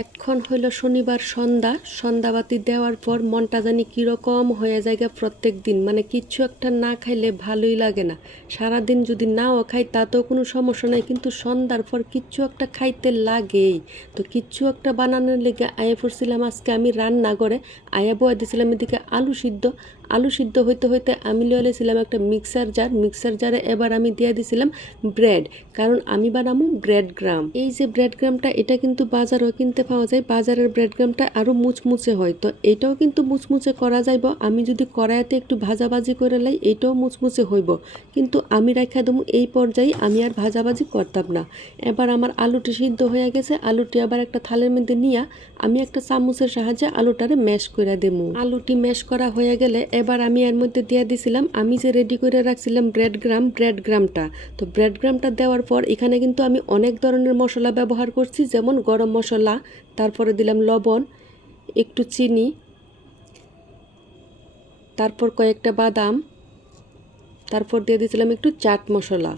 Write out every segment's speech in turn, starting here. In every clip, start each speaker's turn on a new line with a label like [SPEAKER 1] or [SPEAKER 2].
[SPEAKER 1] এখন হইল শনিবার সন্ধ্যা। সন্ধ্যাবাতি দেওয়ার পর মনটা জানি কীরকম হয়ে যায় প্রত্যেক দিন। মানে কিচ্ছু একটা না খাইলে ভালোই লাগে না। সারাদিন যদি নাও খাই তাতেও কোনো সমস্যা নাই, কিন্তু সন্ধ্যার পর কিচ্ছু একটা খাইতে লাগেই। তো কিচ্ছু একটা বানানোর লেগে আয়া পড়ছিলাম আজকে আমি রান্না করে আয়া বয়া দিয়েছিলাম এদিকে আলু সিদ্ধ। আলু সিদ্ধ হইতে হইতে আমি লিয়েছিলাম একটা মিক্সার জার। মিক্সার জারে এবার আমি দিয়ে দিয়েছিলাম ব্রেড। কারণ আমি বানাবো ব্রেড গ্রাম। এই যে ব্রেড গ্রামটা, এটা কিন্তু বাজারও কিনতে পাওয়া যায় বাজারের ব্রেড গ্রামটা আরও মুচমুচে হয়। তো এটাও কিন্তু মুচমুচে করা যাইব। আমি যদি কড়াইতে একটু ভাজাভাজি করে লাই, এটাও মুচমুচে হইব। কিন্তু আমি রাখা দেবো এই পর্যায়ে, আমি আর ভাজাভাজি করতাম না। এবার আমার আলুটি সিদ্ধ হয়ে গেছে, আলুটি আবার একটা থালের মধ্যে নিয়ে আমি একটা চামচের সাহায্যে আলুটারে ম্যাশ করে দেবো। আলুটি ম্যাশ করা হয়ে গেলে এবার আমি এর মধ্যে দিয়ে দিছিলাম, আমি যে রেডি করে রাখছিলাম ব্রেড গ্রাম ব্রেড গ্রামটা তো ব্রেড গ্রামটা দেওয়ার পর এখানে কিন্তু আমি অনেক ধরনের মশলা ব্যবহার করছি, যেমন গরম মশলা তারপরে দিলাম লবণ, একটু চিনি, তারপর কয়েকটা বাদাম, তারপর দিয়ে দিয়েছিলাম একটু চাট মশলা।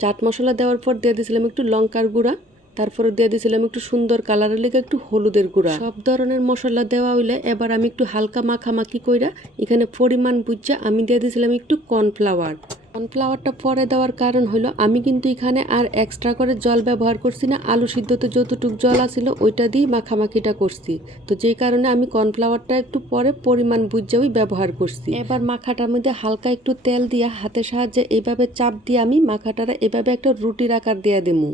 [SPEAKER 1] চাট মশলা দেওয়ার পর দিয়ে দিয়েছিলাম একটু লঙ্কার গুঁড়া, তারপরে দিয়ে দিয়েছিলাম একটু সুন্দর কালারের লেগে একটু হলুদের গুঁড়া। সব ধরনের মশলা দেওয়া হইলে এবার আমি একটু হালকা মাখামাখি কইরা এখানে পরিমাণ বুঝা আমি দিয়ে দিয়েছিলাম একটু কর্নফ্লাওয়ার। কর্নফ্লাওয়ারটা পরে দেওয়ার কারণ হলো, আমি কিন্তু এখানে আর এক্সট্রা করে জল ব্যবহার করছি না। আলু সিদ্ধতে যতটুক জল আছিল, ওইটা দিয়েই মাখামাখিটা করছি। তো যেই কারণে আমি কর্নফ্লাওয়ারটা একটু পরে পরিমাণ বুঝেই ব্যবহার করছি। এবার মাখাটার মধ্যে হালকা একটু তেল দিয়া হাতের সাহায্যে এইভাবে চাপ দিয়ে আমি মাখাটারা এভাবে একটা রুটির আকার দিয়ে দেবো।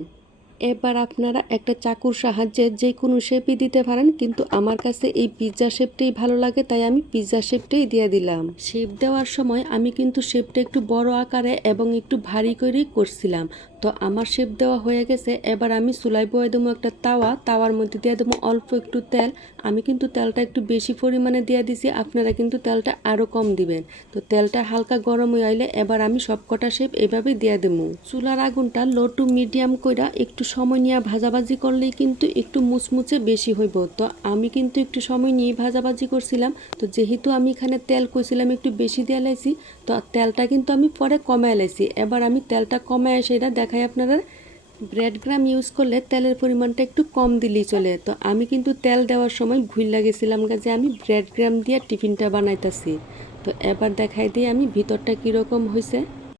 [SPEAKER 1] এবার আপনারা একটা চাকুর সাহায্যে যে কোনো শেপই দিতে পারেন, কিন্তু আমার কাছে এই পিৎজা শেপটাই ভালো লাগে, তাই আমি পিৎজা শেপটাই দিয়ে দিলাম। শেপ দেওয়ার সময় আমি কিন্তু শেপটা একটু বড় আকারে এবং একটু ভারী করেই করছিলাম। তো আমার শেপ দেওয়া হয়ে গেছে। এবার আমি চুলাই বয়ে দেবো একটা তাওয়া। তাওয়ার মধ্যে দিয়ে দেবো অল্প একটু তেল। আমি কিন্তু তেলটা একটু বেশি পরিমাণে দিয়ে দিছি। আপনারা কিন্তু তেলটা আরও কম দিবেন। তো তেলটা হালকা গরম হয়ে আইলে এবার আমি সবকটা শেপ এভাবে দিয়ে দেবো। চুলার আগুনটা লো টু মিডিয়াম কইরা একটু সময় নিয়ে ভাজাভাজি করলেই কিন্তু একটু মুচমুচে বেশি হইব। তো আমি কিন্তু একটু সময় নিয়ে ভাজাভাজি করছিলাম। তো যেহেতু আমি এখানে তেল কইছিলাম একটু বেশি দিয়ে লাইছি, তো তেলটা কিন্তু আমি পরে কমায় লাইছি। এবার আমি তেলটা কমায় সেটা দেখাই আপনারা? ব্রেড গ্রাম ইউজ করলে তেলের পরিমাণটা একটু কম দিলেই চলে। তো আমি কিন্তু তেল দেওয়ার সময় ভুল লাগেছিলাম যে আমি ব্রেড গ্রাম দিয়ে টিফিনটা বানাইতেছি। তো এবার দেখাই দিই আমি ভিতরটা কীরকম হয়েছে